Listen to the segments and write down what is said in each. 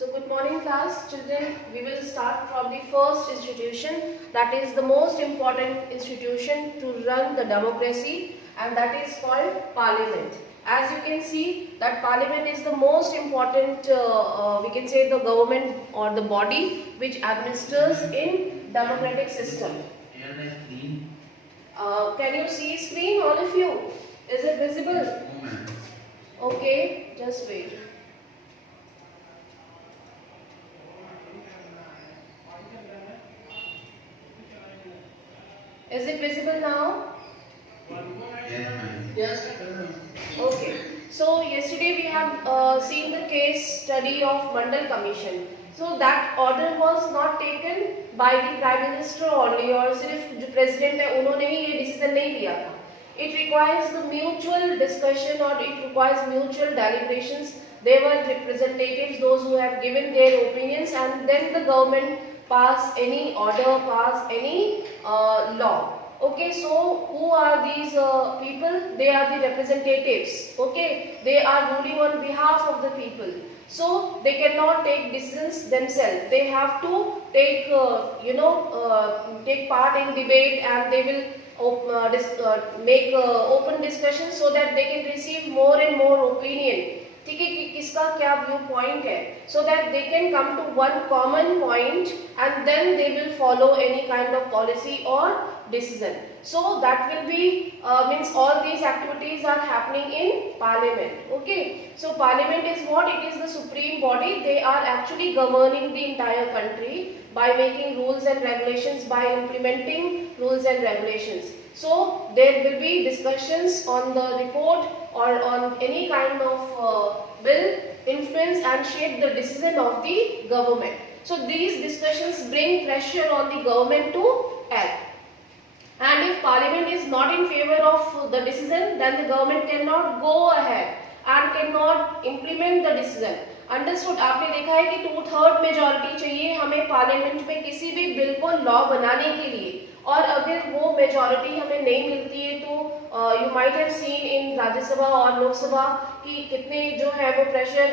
So good morning class, children. We will start from the first institution, that is the most important institution to run the democracy, and that is called Parliament. As you can see that Parliament is the most important, we can say, the government or the body which administers in democratic system. Can you see screen, all of you? Is it visible? Okay, just wait. Is it visible now? Yes. Okay. So yesterday we have seen the case study of Mandal Commission. So that order was not taken by the Prime Minister only, और सिर्फ जो President है उन्होंने ही ये decision नहीं लिया था. It requires the mutual discussion or it requires mutual deliberations. There were representatives, those who have given their opinions, and then the government pass any order, pass any law. Okay, so who are these people? They are the representatives. Okay, they are ruling on behalf of the people. So they cannot take decisions themselves. They have to take, take part in debate, and they will make open discussion so that they can receive more and more opinion. ठीक है कि किसका क्या view point है, so that they can come to one common point and then they will follow any kind of policy और decision. So that will be means all these activities are happening in Parliament. Okay, so Parliament is what? It is the supreme body. They are actually governing the entire country by making rules and regulations, by implementing rules and regulations. So there will be discussions on the report or on any kind of bill, influence and shape the decision of the government. So these discussions bring pressure on the government to act. And if Parliament is not in favor of the decision, then the government cannot go ahead and cannot implement the decision. Understood? आपने देखा है कि 2/3 majority चाहिए हमें parliament में किसी भी bill को लॉ बनाने के लिए, और अगर वो मेजॉरिटी हमें नहीं मिलती है तो you might have seen in Rajya Sabha और लोकसभा कि कितने जो है वो प्रेशर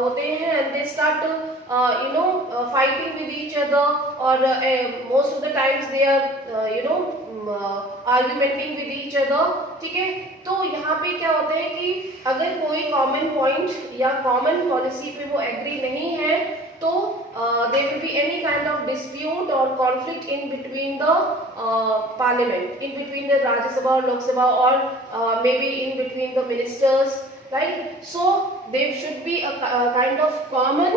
होते हैं, and they start fighting with each other, or most of the times they are argumenting with each other. ठीक है, तो यहाँ पे क्या होता है कि अगर कोई कॉमन पॉइंट या कॉमन पॉलिसी पे वो एग्री नहीं है तो there will be any kind of dispute or conflict in between the parliament, in between the Rajya Sabha or Lok Sabha, or maybe in between the ministers, right? So there should be a kind of common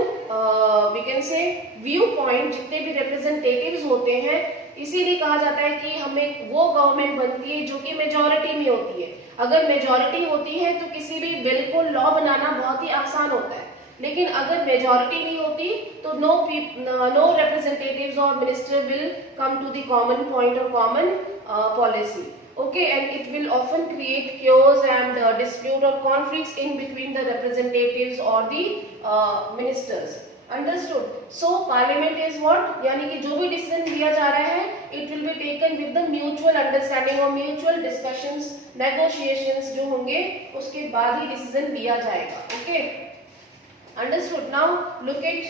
we can say viewpoint. जितने भी representatives होते हैं, इसीलिए कहा जाता है कि हमें वो गवर्नमेंट बनती है जो कि मेजॉरिटी में होती है. अगर मेजॉरिटी होती है तो किसी भी बिल को लॉ बनाना बहुत ही आसान होता है, लेकिन अगर मेजॉरिटी नहीं होती तो no representatives or minister will come to the common point or common policy. Okay, and it will often create chaos and dispute or conflicts in between the representatives or the ministers. Understood? So Parliament is what? यानी कि जो भी decision लिया जा रहा है, it will be taken with the mutual understanding or mutual discussions, negotiations जो होंगे उसके बाद ही decision लिया जाएगा. Okay? Understood? Now look at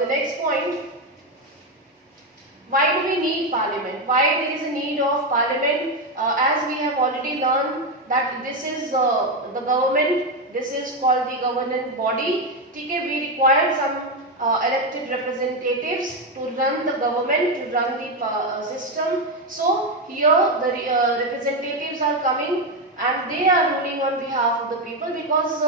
the next point. Why do we need Parliament? Why there is a need of Parliament? As we have already learned that this is the government. This is called the governance body. ठीक है, we require some elected representatives to run the government, to run the system. So here the representatives are coming and they are ruling on behalf of the people, because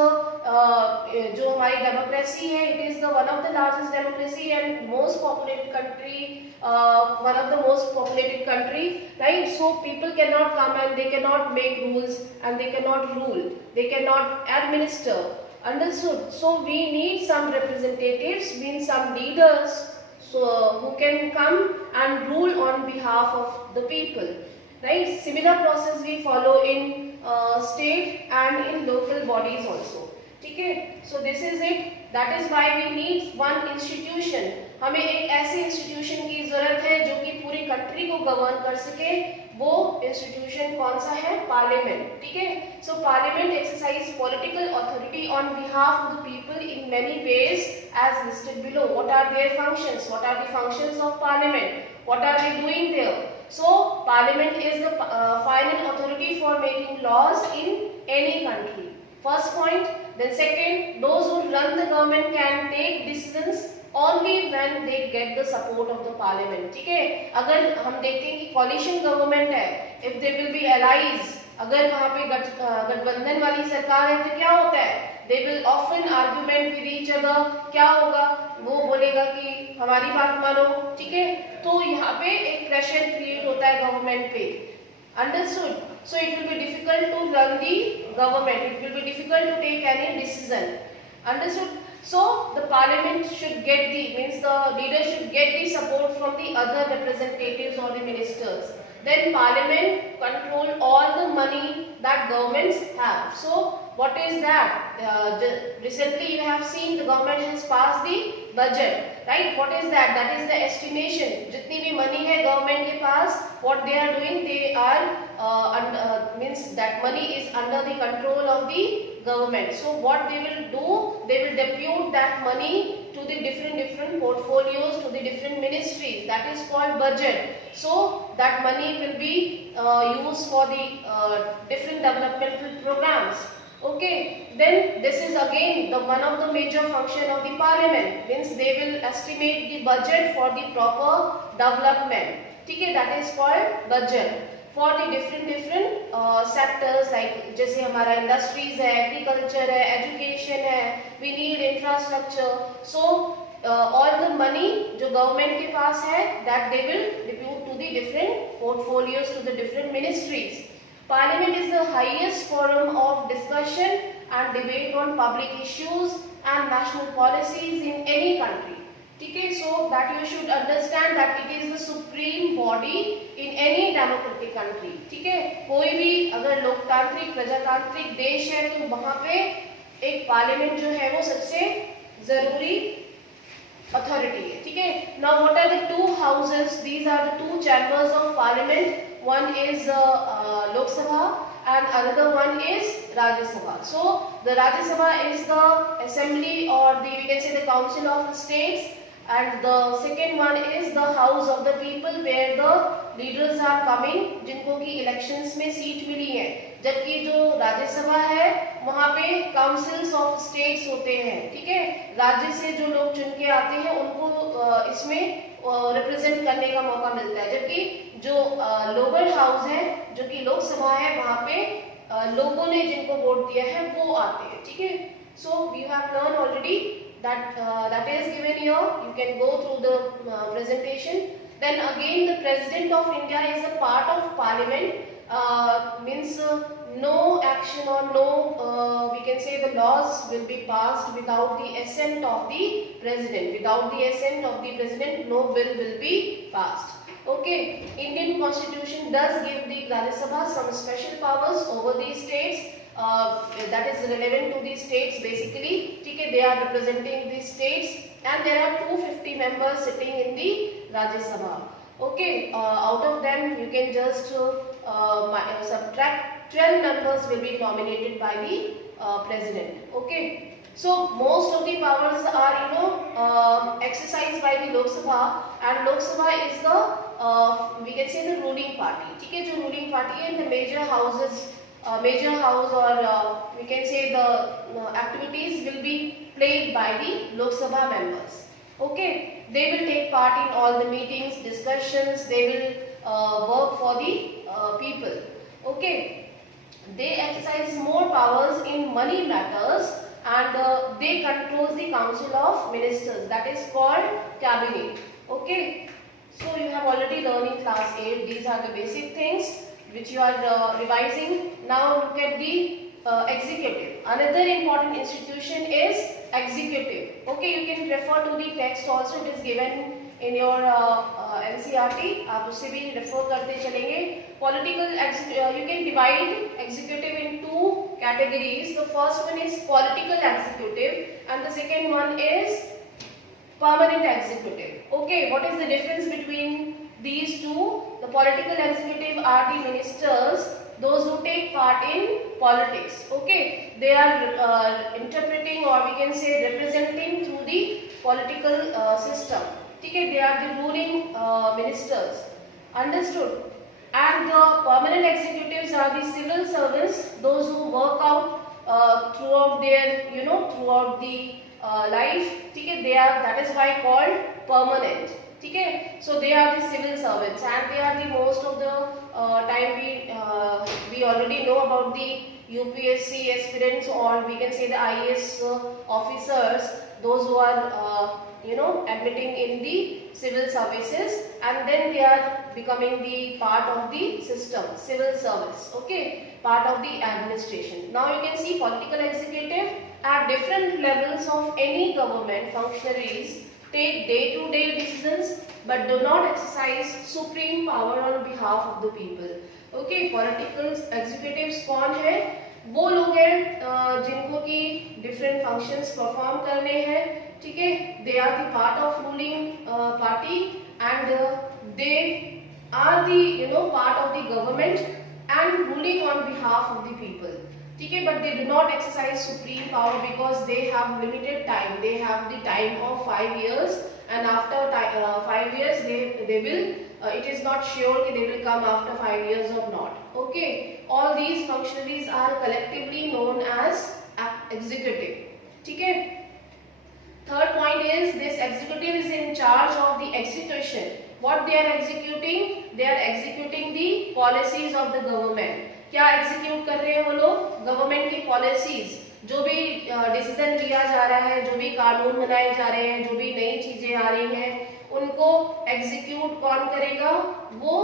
जो हमारी democracy है, it is the one of the largest democracy and most populated country, one of the most populated country, right? So people cannot come and they cannot make rules and they cannot rule, they cannot administer. Understood? So we need some representatives, means some leaders, so who can come and rule on behalf of the people, right? Similar process we follow in state and in local bodies also. ठीक है, so this is it. That is why we need one institution. हमें एक ऐसे institution की जरूरत है जो कि पूरी country को govern कर सके वो इंस्टीट्यूशन कौन सा है? पार्लियामेंट, ठीक है। So parliament exercise political authority on behalf of the people in many ways as listed below. What are their functions? What are the functions of parliament? What are they doing there? So parliament is the final authority for making laws in any country. First point. Then second, those who run the government can take decisions only when they get the support of the parliament. ठीक है, अगर हम देखते हैं कि coalition government है, if they will be allies, अगर वहाँ पे गठबंधन वाली सरकार है तो क्या होता है? They will often argument with each other. क्या होगा? वो बोलेगा कि हमारी बात मानो, ठीक है। तो यहाँ पे एक प्रेशर क्रिएट होता है गवर्नमेंट पे। Understood? So it will be difficult to run the government, it will be difficult to take any decision. Understood? So the parliament should get the, means the leader should get the support from the other representatives or the ministers. Then parliament control all the money that governments have. So what is that? Recently you have seen the government has passed the budget, right? What is that? That is the estimation. जितनी भी money है government के पास, what they are doing, they are means that money is under the control of the government. So what they will do, they will depute that money to the different portfolios, to the different ministries. That is called budget. So that money will be used for the different developmental programs. Okay, then this is again the one of the major function of the parliament, means they will estimate the budget for the proper development. ठीक है, that is called budget for the different sectors, like जैसे हमारा industries है, agriculture है, education है, we need infrastructure. So all the money जो government के पास है, that they will depute to the different portfolios, to the different ministries. Parliament is the highest forum of discussion and debate on public issues and national policies in any country. ठीक है, so that you should understand that it is the supreme body in any democratic country. ठीक है, कोई भी अगर लोकतांत्रिक प्रजातांत्रिक देश है तो वहाँ पे एक पार्लियामेंट जो है वो सबसे जरूरी अथॉरिटी है। ठीक है, now what are the two houses? These are the two chambers of parliament. One is Lok Sabha and another one is Rajya Sabha. So the Rajya Sabha is the assembly, or the we can say the council of states, and the second one is the house of the people, where the leaders are coming, जिनको की elections में seat मिली है। जबकि जो राज्य सभा है वहाँ पे councils of states होते हैं। ठीक है, राज्य से जो लोग चुन के आते हैं उनको इसमें रिप्रेजेंट करने का मौका मिलता है। जबकि जो लोअर हाउस है, जो कि लोकसभा है, वहाँ पे लोगों ने जिनको वोट दिया है वो आते हैं। ठीक है, so we have learn already that is given here. You can go through the presentation. Then again, the President of India is a part of Parliament. Means no action or no we can say the laws will be passed without the assent of the President. Without the assent of the President, no bill will be passed. Okay, Indian Constitution does give the Rajya Sabha some special powers over the states. That is relevant to the states basically. ठीक है, they are representing the states, and there are 250 members sitting in the Rajya Sabha. Okay, out of them you can just subtract 12 members will be nominated by the president. Okay, so most of the powers are exercised by the Lok Sabha, and Lok Sabha is the we can say the ruling party. ठीक है, जो ruling party है, the major houses, major house, or we can say the activities will be played by the Lok Sabha members. Okay, they will take part in all the meetings, discussions, they will work for the people. Okay, they exercise more powers in money matters, and they control the council of ministers, that is called cabinet. Okay, so you have already learned in class 8. These are the basic things which you are revising. Now look at the executive. Another important institution is executive. Okay, you can refer to the text also, it is given in your NCERT. आप उससे भी refer करते चलेंगे. Political you can divide executive in two categories. The first one is political executive, and the second one is permanent executive. Okay, what is the difference between These two, the political executive are the ministers, those who take part in politics. Okay, they are interpreting, or we can say representing through the political system. Okay, they are the ruling ministers. Understood? And the permanent executives are the civil servants, those who work out throughout their, throughout the life. Okay, they are, that is why called permanent. Okay, so they are the civil servants, and they are the most of the time we already know about the UPSC aspirants, or we can say the IAS officers, those who are admitting in the civil services, and then they are becoming the part of the system, civil service. Okay, part of the administration. Now you can see political executive at different levels of any government functionaries take day-to-day decisions but do not exercise supreme power on behalf of the people. Okay, political executives कौन है? वो लोग हैं जिनको की different functions perform करने हैं. ठीक है, they are the part of ruling party, and they are the part of the government and ruling on behalf of the people. ठीक है, but they do not exercise supreme power because they have limited time. They have the time of 5 years, and after 5 years they will it is not sure that they will come after 5 years or not. Okay, all these functionaries are collectively known as executive. ठीक है, third point is this executive is in charge of the execution. What they are executing? They are executing the policies of the government. क्या execute कर रहे हैं वो लोग? Government की policies, जो भी डिसीजन लिया जा रहा है, जो भी कानून बनाए जा रहे हैं, जो भी नई चीजें आ रही हैं, उनको एग्जीक्यूट कौन करेगा? वो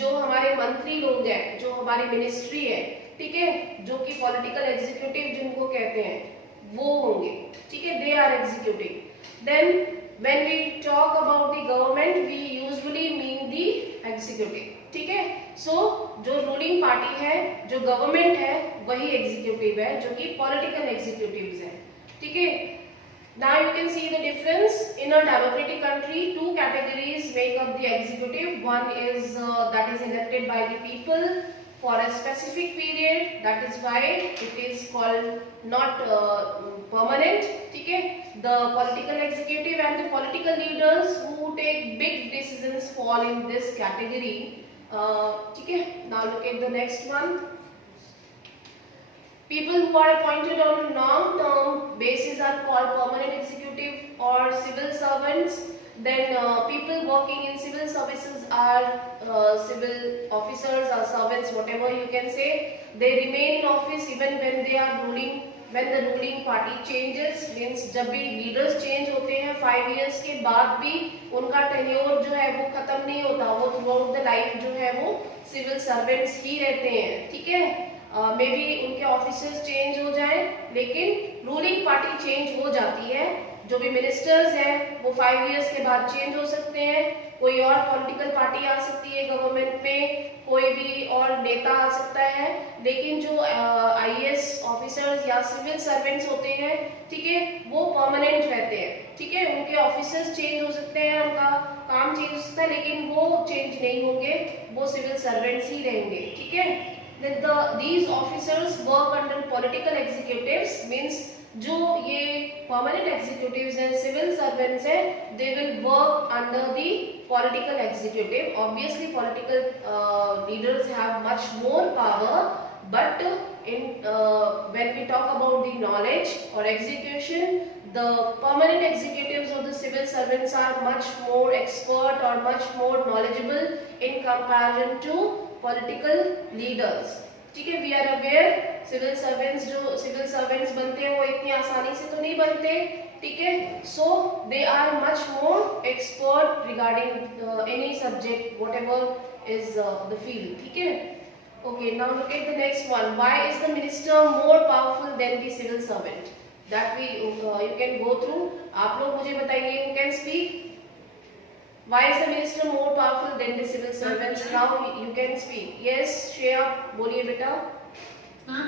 जो हमारे मंत्री लोग हैं, जो हमारी मिनिस्ट्री है, ठीक है, जो कि पॉलिटिकल एग्जीक्यूटिव जिनको कहते हैं, वो होंगे. ठीक है, they are executive. Then when we talk about the government, we usually mean the executive. ठीक है, so जो रूलिंग पार्टी है, जो गवर्नमेंट है, वही एग्जीक्यूटिव है, जो कि पॉलिटिकल एग्जीक्यूटिव्स हैं. ठीक है, now you can see the difference in a democratic country. Two categories make up the executive. One is that is elected by the people for a specific period, that is why it is called not permanent. ठीक है, the political executive and the political leaders who take big decisions fall in this category. ठीक है, now look at the next one. People who are appointed on long-term basis are called permanent executive or civil servants. Then people working in civil services are civil officers or servants, whatever you can say. They remain in office even when they are ruling. When the ruling party changes, means जब भी leaders change होते हैं 5 years के बाद भी उनका tenure जो है वो खत्म नहीं होता, वो throughout the life जो है वो civil servants ही रहते हैं. ठीक है, मे बी उनके ऑफिसर्स चेंज हो जाए, लेकिन रूलिंग पार्टी चेंज हो जाती है. जो भी मिनिस्टर्स हैं वो 5 इयर्स के बाद चेंज हो सकते हैं. कोई और पॉलिटिकल पार्टी आ सकती है गवर्नमेंट में, कोई भी और नेता आ सकता है, लेकिन जो आईएएस ऑफिसर्स या सिविल सर्वेंट्स होते हैं, ठीक है, वो परमानेंट रहते हैं. ठीक है, उनके ऑफिसर्स चेंज हो सकते हैं, उनका काम चेंज हो सकता है, लेकिन वो चेंज नहीं होंगे, वो सिविल सर्वेंट्स ही रहेंगे. ठीक है, these officers work under political executives, means जो ये permanent executives हैं, civil servants हैं, they will work under the political executive. Obviously political leaders have much more power, but in when we talk about the knowledge or execution, the permanent executives of the civil servants are much more expert or much more knowledgeable in comparison to political leaders. ठीक है, we are aware civil servants जो civil servants बनते हैं वो इतनी आसानी से तो नहीं बनते. ठीक है, so they are much more expert regarding any subject whatever is the field. ठीक है, okay, now look at the next one. Why is the minister more powerful than the civil servant? That we you can go through. आप लोग मुझे बताइए, you can speak. Why is the minister more powerful than the civil servants? Now you can speak. Yes, Shreya, बोलिए बेटा.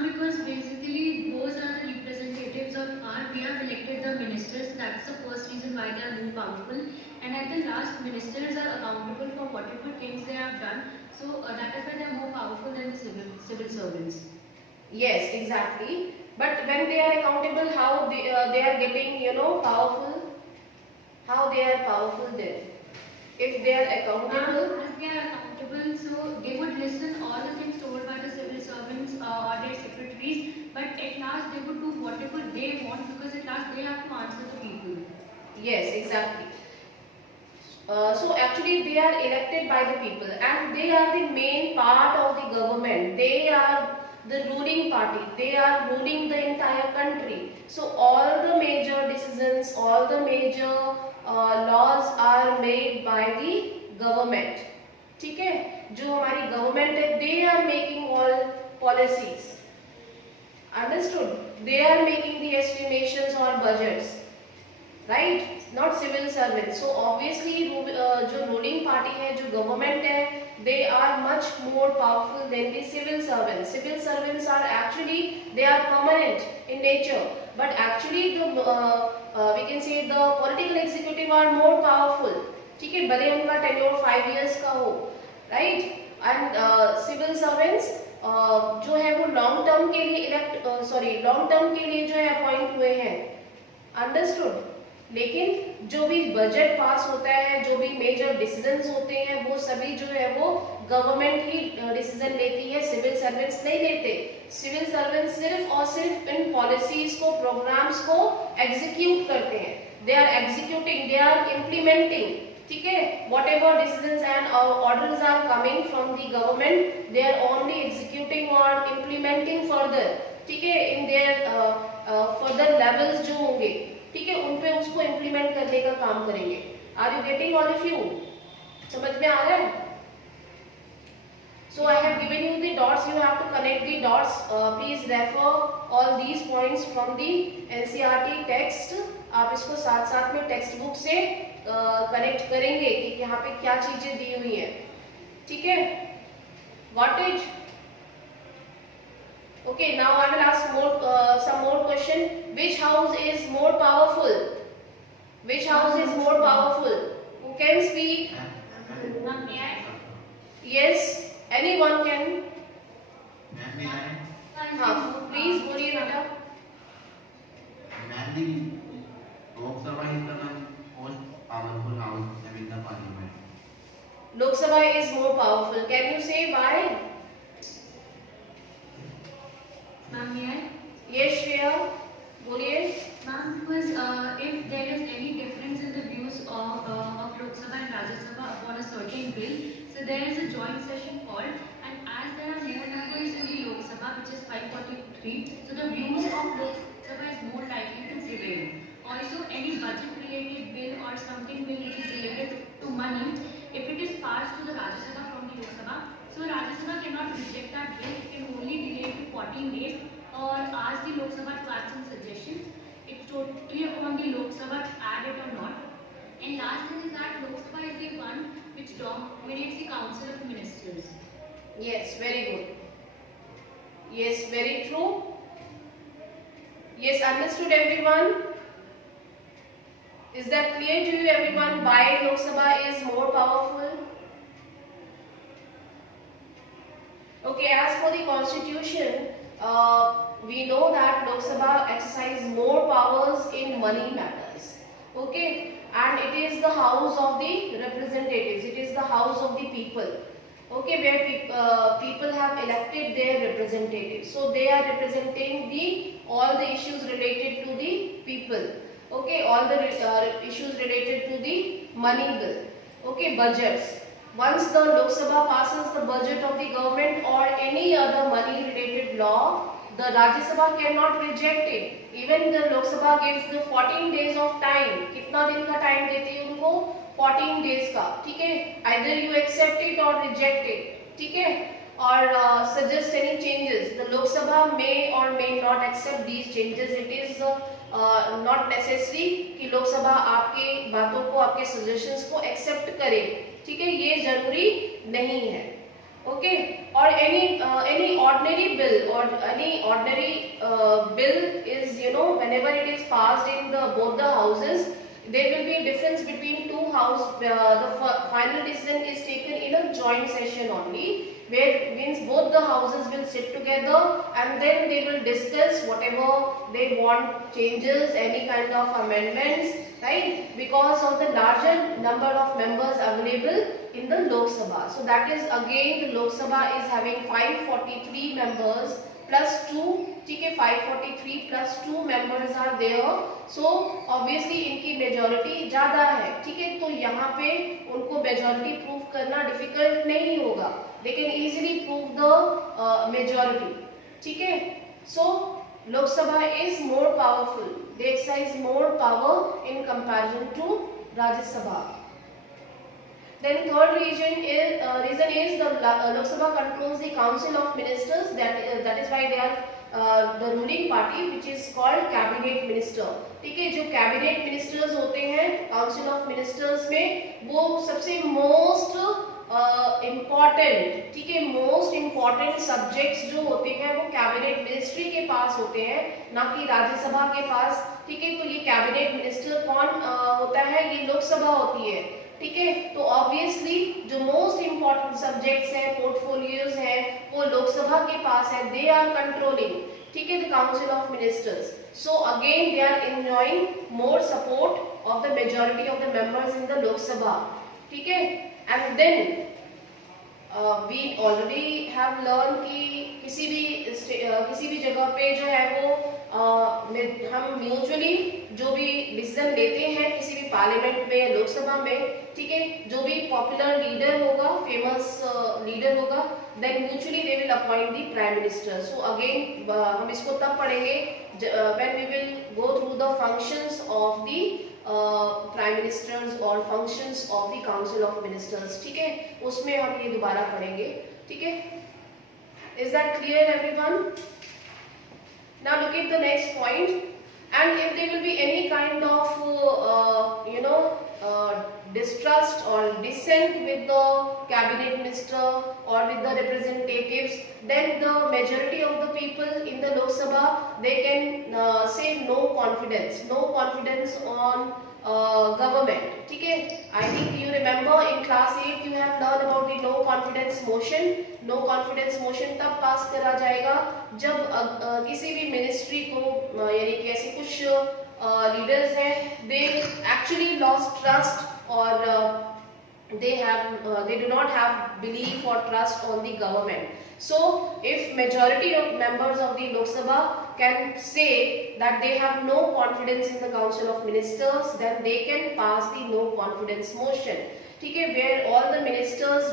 Because basically those are the representatives of our. We have elected the ministers. That's the first reason why they are more powerful. and at the last, ministers are accountable for whatever things they have done. So that is why they are more powerful than the civil servants. Yes, exactly. But when they are accountable, how they are getting, powerful? How they are powerful then? If they are accountable, As they are accountable, so they would listen all the things told by the civil servants or their secretaries, but at last they would do whatever they want because at last they have to answer the people. yes, exactly. So actually they are elected by the people and they are the main part of the government. They are the ruling party. They are ruling the entire country. So all the major decisions, all the major laws are made by the government. ठीक है, जो हमारी government है, they are making all policies. Understood? They are making the estimations or budgets. Right? Not civil servants. So obviously जो ruling party है, जो government है, they are much more powerful than the civil servants. Civil servants are actually, they are permanent in nature, but actually the we can say the political executive are more powerful. ठीक है, भले उनका tenure 5 years का हो, right? And civil servants जो है वो long term के लिए long term के लिए जो है appoint हुए हैं. Understood? लेकिन जो भी बजट पास होता है, जो भी मेजर डिसीजंस होते हैं, वो सभी जो है वो गवर्नमेंट ही डिसीजन लेती है, सिविल सर्वेंट्स नहीं लेते. सिविल सर्वेंट्स सिर्फ और सिर्फ इन पॉलिसीज को, प्रोग्राम्स को एग्जीक्यूट करते हैं. They are executing, they are implementing. ठीक है, whatever decisions and orders are coming from the government, they are only executing और इम्प्लीमेंटिंग फर्दर. ठीक है, इन देयर फर्दर लेवल्स जो होंगे, ठीक है, उन पे उसको इम्प्लीमेंट करने का काम करेंगे. Are you getting all of you? समझ में आ रहा है? So I have given you the dots, you have to connect the dots. Please refer all these points from the NCERT text. आप इसको साथ साथ में टेक्स्ट बुक से कनेक्ट करेंगे कि यहाँ पे क्या चीजें दी हुई है. ठीक है, got it? Okay, now I will ask some more question. Which house is more powerful? Which house is more powerful? Who can speak? Ma'am, may I? Yes, anyone can. Ma'am, may I? हाँ, please बोलिए बेटा. Ma'am, the Lok Sabha is the most powerful house in the parliament. Lok Sabha is more powerful. Can you say why? Ma'am, may I? Yes, Shreya, बोलिए. Ma'am, because if there is any difference in the views of Lok Sabha and Rajya Sabha upon a certain bill, so there is a joint session called, and as there are more members in the Lok Sabha, which is 543, so the views of Lok Sabha is more likely to prevail. Also, any budget-related bill or something bill which is related to money, if it is passed to the Rajya Sabha from the Lok Sabha, so Rajya Sabha cannot reject that bill. It can only delay to 14 days or ask the Lok Sabha to add some suggestions. It's totally upon the Lok Sabha to add it or not. And last thing is that Lok Sabha is the one which dominates the Council of Ministers. Yes, very good. Yes, very true. Yes, understood everyone? Is that clear to you everyone why Lok Sabha is more powerful? Okay, as for the constitution, we know that Lok Sabha exercise more powers in money matters. Okay, and it is the house of the representatives. It is the house of the people. Okay, where people have elected their representatives. So they are representing all the issues related to the people. Okay, all the issues related to the money bill. Okay, budgets. Once the Lok Sabha passes the budget of the government or any other money related law, the Rajya Sabha cannot reject it. Even the Lok Sabha gives the 14 days of time. कितना दिन का time देती है उनको? 14 days का. ठीक है? Either you accept it or reject it. ठीक है? Or suggest any changes. The Lok Sabha may or may not accept these changes. It is not necessary कि लोक सभा आपके बातों को, आपके सजेशंस को एक्सेप्ट करे. ठीक है, ये जरूरी नहीं है. ओके, और any ordinary bill or any ordinary bill is, whenever it is passed in both the houses, there will be a difference between two house. The final decision is taken in a joint session only, where means both the houses will sit together and then they will discuss whatever they want changes, any kind of amendments, right? Because of the larger number of members available in the Lok Sabha. So that is again the Lok Sabha is having 543 members plus 2, ठीक है, 543 plus 2 members are there. So obviously इनकी majority ज़्यादा है, ठीक है, तो यहाँ पे उनको मेजॉरिटी प्रूव करना डिफिकल्ट नहीं होगा, they can easily prove the majority, ठीक है. So Lok Sabha is more powerful, they exercise more power in comparison to Rajya Sabha. Then third reason is the Lok Sabha controls the Council of Ministers, that is why they are the ruling party, which is called cabinet minister. ठीक है, जो cabinet ministers होते हैं council of ministers में, वो सबसे most important, ठीक है, मोस्ट इम्पॉर्टेंट सब्जेक्ट्स जो होते हैं वो कैबिनेट मिनिस्ट्री के पास होते हैं, ना कि राज्यसभा के पास, ठीक है. तो ये कैबिनेट मिनिस्टर कौन होता है, ये लोकसभा होती है, ठीक है. तो ऑब्वियसली जो मोस्ट इम्पॉर्टेंट सब्जेक्ट्स हैं, पोर्टफोलियोज हैं, वो लोकसभा के पास है, दे आर कंट्रोलिंग, ठीक है, the council of ministers. So again they are enjoying more support of the majority of the members in the Lok Sabha, ठीक है. And then we already have learn कि किसी भी जगह पे जो है वो हम म्यूचुअली जो भी डिसीजन लेते हैं किसी भी पार्लियामेंट में, लोकसभा में, ठीक है, जो भी पॉपुलर लीडर होगा, फेमस लीडर होगा, then mutually they will appoint the prime minister. So again हम इसको तब पढ़ेंगे when we will go through the functions of the prime ministers और functions of the council of ministers, ठीक है, उसमें हम ये दोबारा पढ़ेंगे, ठीक है. Is that clear everyone? Now look at the next point, and if there will be any kind of distrust or dissent with the cabinet minister or with the representatives, then the majority of the people in the Lok Sabha, they can say no confidence on government, ठीक है. I think you remember in class 8 you have learned about the no confidence motion. No confidence motion तब पास करा जाएगा जब किसी भी ministry को यानी कि ऐसे कुछ लीडर्स हैं, they actually lost trust or they do not have belief or trust on the government. So if majority of members of the Lok Sabha can say that they have no confidence in the Council of Ministers, then they can pass the no confidence motion, ठीक है, where all the ministers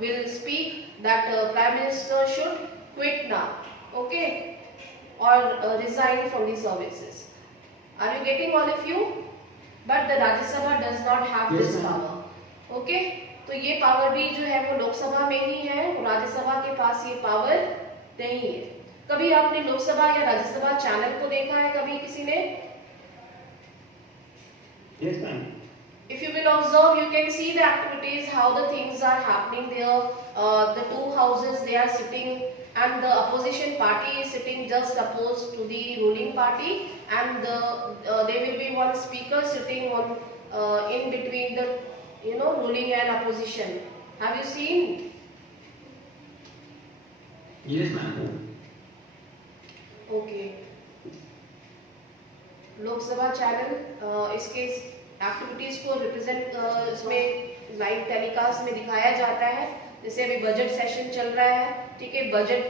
will speak that Prime Minister should quit now, okay, or resign from the services. Are you getting all of you? But the Rajya Sabha does not have this power, okay. तो ये power भी जो है वो लोकसभा में ही है, राज्यसभा के पास ये पावर नहीं है. कभी आपने लोकसभा या राज्यसभा चैनल को देखा है कभी किसी ने? Yes, ma'am. If you will observe, you can see the activities, how the things are happening there. The two houses, they are sitting, and the opposition party is sitting just opposed to the ruling party, and there will be one speaker sitting on in between the ruling and opposition. Have you seen? Yes, ma'am. Okay. Lok Sabha channel इसके activities को represent इसमें live telecast में दिखाया जाता है. जैसे अभी budget session चल रहा है, ठीक है, बजट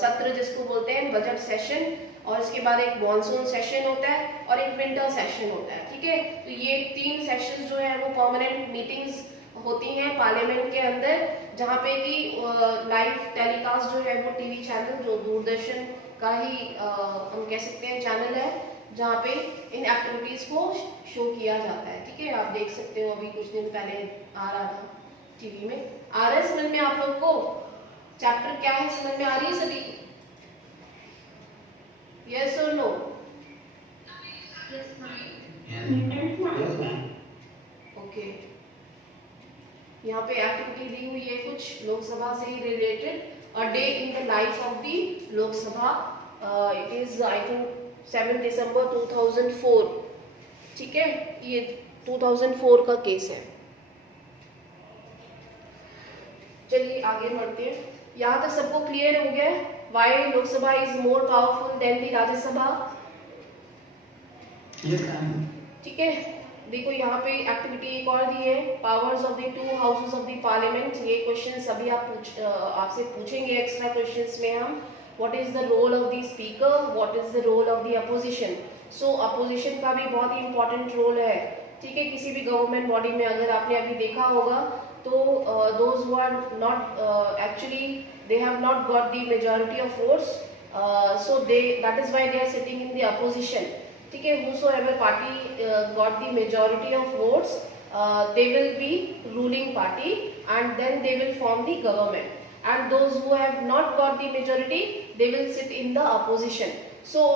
सत्र जिसको बोलते हैं, बजट सेशन, और इसके बाद एक मॉनसून सेशन होता है और एक विंटर सेशन होता है, ठीक है. तो ये 3 सेशन जो है वो परमानेंट मीटिंग्स होती हैं पार्लियामेंट के अंदर, जहाँ पे कि लाइव टेलीकास्ट जो है वो टीवी चैनल जो दूरदर्शन का ही हम कह सकते हैं चैनल है, जहाँ पे इन एक्टिविटीज को शो किया जाता है, ठीक है. आप देख सकते हो, अभी कुछ दिन पहले आ रहा था टीवी में. आ रहा है समझ में आप लोग को? चैप्टर क्या है समझ में आ रही है सभी? Yes or no? Yes, ma'am. Yes, ma'am. Okay. यहाँ पे एक्टिविटी दी हुई है कुछ लोकसभा से ही related. A day in the life of the Lok Sabha. It is I think 7 December 2004, ठीक है, ये 2004 का केस है। चलिए आगे बढ़ते हैं। यहाँ तक सबको क्लियर हो गया है why Lok Sabha is more powerful than the Rajya Sabha? ठीक है, देखो यहाँ पे एक्टिविटी एक और दी है, powers of the two houses of the parliament. ये क्वेश्चन सभी आपसे पूछेंगे एक्स्ट्रा क्वेश्चंस में हम। What is the role of the speaker, what is the role of the opposition. So opposition का भी बहुत ही इंपॉर्टेंट रोल है। ठीक है, किसी भी गवर्नमेंट बॉडी में अगर आपने अभी देखा होगा तो those who are not actually they have not got the majority of votes, so that is why they are sitting in the opposition. ठीक है, whosoever party got the majority of votes, they will be ruling party and then they will form the government, and those who have not got the majority, they will sit in the opposition. So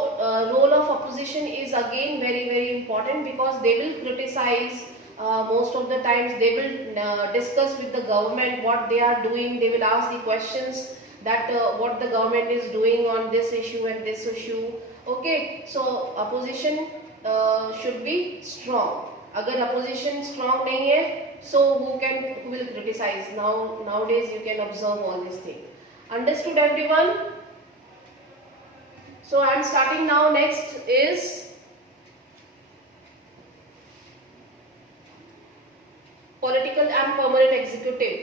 role of opposition is again very very important because they will criticize. Most of the times they will discuss with the government what they are doing. They will ask the questions that what the government is doing on this issue and this issue. Okay, so opposition should be strong. Agar opposition strong nahi hai, so who will criticize? Nowadays you can observe all these things. Understood everyone? So I am starting now. Next is political and permanent executive.